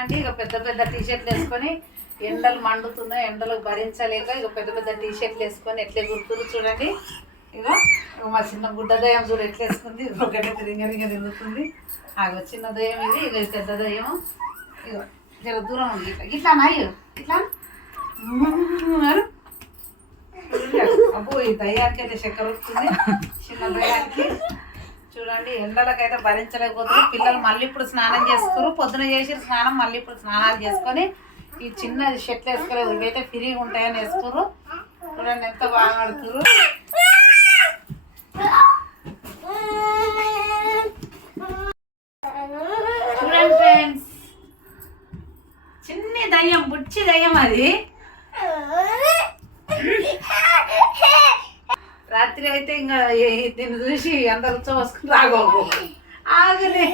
చూడండి ఇక పెద్ద పెద్ద టీషర్ట్లు వేసుకొని ఎండలు మండుతున్నాయి, ఎండలు భరించలేక ఇక పెద్ద పెద్ద టీషర్ట్లు వేసుకొని ఎట్లా గుర్తురు చూడండి. ఇక మా చిన్న గుడ్డ దయ్యం చూడు ఎట్లా వేసుకుంది, ఒకటే రింగ రింగ తిరుగుతుంది. ఆగో చిన్న దయ్యం ఇది, ఇక పెద్ద దయ్యం ఇక జర దూరం ఉంది. ఇట్లా ఇట్లా నాయు ఇట్లా అబ్బో ఈ దయ్యానికి అయితే చక్కెర వస్తుంది చిన్న దయ్యానికి. చూడండి ఎండలకైతే భరించలేకపోతున్నారు పిల్లలు. మళ్ళీ ఇప్పుడు స్నానం చేసుకోరు, పొద్దున చేసి స్నానం మళ్ళీ ఇప్పుడు స్నానాలు చేసుకొని ఈ చిన్న షర్ట్లు వేసుకోలేదు, ఇవైతే ఫ్రీగా ఉంటాయని వేసుకోరు. చూడండి ఎంత బాగా ఆడుతున్నారు. చూడండి ఫ్రెండ్స్, చిన్న దయ్యం, బుచ్చి దయ్యం అది. రాత్రి అయితే ఇంకా దీన్ని చూసి అందరు చూసుకుని రాగోకు ఆగలే.